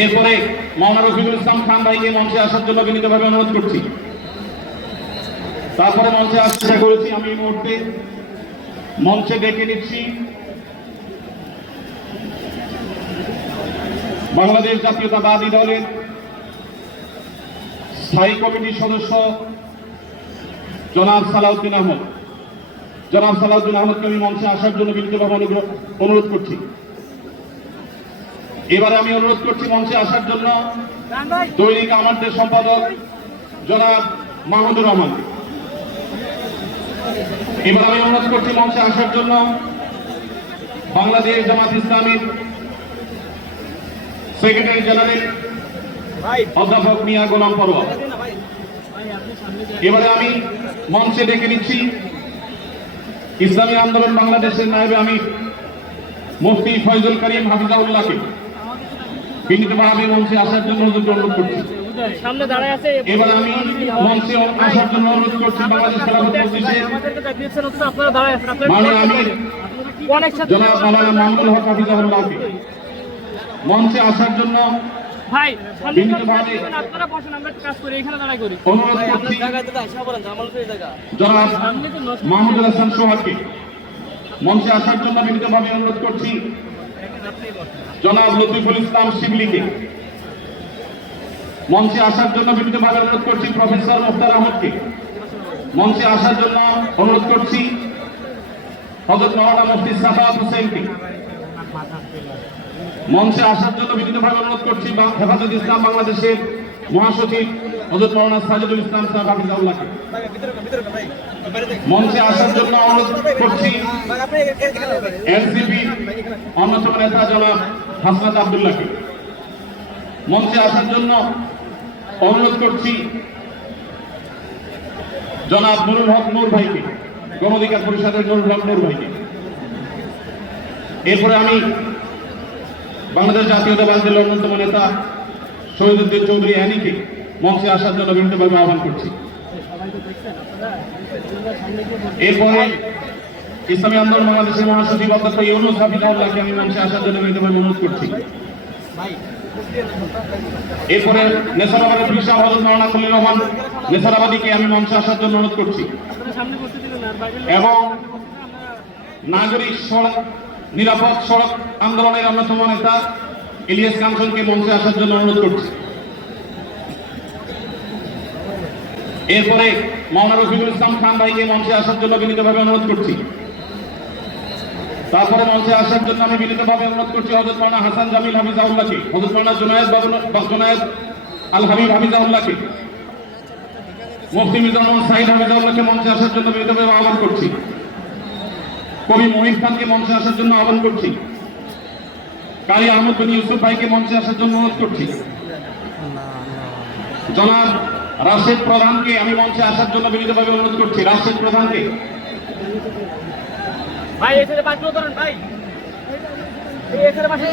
এরপরে মাওলানা রফিকুল ইসলাম খান ভাইকে মঞ্চে আসার জন্য বিনীতভাবে অনুরোধ করছি। তারপরে মঞ্চে আসতে করেছি আমি এই মুহূর্তে মঞ্চে ডেকে নিচ্ছি বাংলাদেশ জাতীয়তাবাদী দলের স্থায়ী কমিটির সদস্য জনাব সালাউদ্দিন আহমদ। জনাব সালাউদ্দিন আহমদকে আমি মঞ্চে আসার জন্য বিনীতভাবে অনুরোধ করছি। এবারে আমি অনুরোধ করছি মঞ্চে আসার জন্য দৈনিক আমাদের সম্পাদক জনাব মাহমুদুর রহমানকে। এবার আমি অনুরোধ করছি মঞ্চে আসার জন্য বাংলাদেশ জামাত ইসলামীর সেক্রেটারি জেনারেল অধ্যাপক মিয়া গোলাম পরোয়া। এবারে আমি মঞ্চে ডেকে নিচ্ছি ইসলামী আন্দোলন বাংলাদেশের নায়েবে আমির মুফতি ফয়জুল করিম হাফিজাউল্লাহকে বিনীতভাবে মঞ্চে আসার জন্য অনুরোধ করছি। এবার আমি মঞ্চে আসার জন্য অনুরোধ করছি বাংলাদেশ খেলাফত মজলিসের মাননীয় আমির জনাব মাওলানা মামুনুল হক হাফিজাহুল্লাহকে মঞ্চে আসার জন্য বিনীতভাবে অনুরোধ করছি। জনাব মাহমুদুল হাসান সোহাগকে মঞ্চে আসার জন্য বিনীতভাবে অনুরোধ করছি। জনাব লতিফুল ইসলাম শিবলিকে মঞ্চে আসার জন্য বিনীতভাবে অনুরোধ করছি। প্রফেসর মুখতার আহমদকে মঞ্চে আসার জন্য অনুরোধ করছি। হযরত মাওলানা মুফতি সাফাত হোসেনকে মঞ্চে আসার জন্য বিনীতভাবে অনুরোধ করছি। হেফাজত ইসলাম বাংলাদেশের মহাসচিব হযরত মাওলানা সাজিদুল ইসলাম সাহেব হাফিজাহুল্লাহকে মঞ্চে আসার জন্য অনুরোধ করছি। এনসিপি অন্যতম নেতা জনাব হাসনাত আব্দুল্লাহকে মঞ্চে আসার জন্য অনুরোধ করছি। জনাব নুরুল হক নূর ভাইকে, গণ অধিকার পরিষদের নুরুল হক নূর ভাইকে। এরপরে আমি বাংলাদেশ জাতীয়তাবাদী দলের অন্যতম নেতা শহীদুদ্দিন চৌধুরী অ্যানিকে মঞ্চে আসার জন্য বিনীতভাবে আহ্বান করছি। এরপরে ইসলামী আন্দোলন বাংলাদেশের মহাসচিব অধ্যক্ষ ইউনুস হাফিজাহুল্লাহকে আমি মঞ্চে আসার জন্য বিনীতভাবে অনুরোধ করছি। এরপরে নেসারাবাদের বিশাল হযরত মাওলানা খলিল রহমান নেসারাবাদীকে আমি মঞ্চে আসার জন্য অনুরোধ করছি এবং নাগরিক সড়ক নিরাপদ সড়ক আন্দোলনের অন্যতম নেতা ইলিয়াস কাঞ্চনকে মঞ্চে আসার জন্য অনুরোধ করছি। এরপরে মাওলানা রফিকুল ইসলাম খান ভাইকে মঞ্চে আসার জন্য বিনীতভাবে অনুরোধ করছি। তারপরে মঞ্চে আসার জন্য আমি বিনীতভাবে অনুরোধ করছি হযরত মাওলানা হাসান জামিল হাফিজাহুল্লাহকে, হযরত মাওলানা জুনায়েদ আল হাবিব হাফিজাহুল্লাহকে, মুফতি মিজানুর রহমান সাঈদ হাফিজাহুল্লাহকে মঞ্চে আসার জন্য বিনীতভাবে আহ্বান করছি। কবি মহিন খানকে মঞ্চে আসার জন্য আহ্বান করছি। কারি আহমদ বিন ইউসুফ ভাইকে মঞ্চে আসার জন্য অনুরোধ করছি। জনাব রাশেদ প্রধানকে আমি মঞ্চে আসার জন্য বিনীতভাবে অনুরোধ করছি। রাশেদ প্রধানকে ভাই এখানে পাশে করেন ভাই, এই এখানে পাশে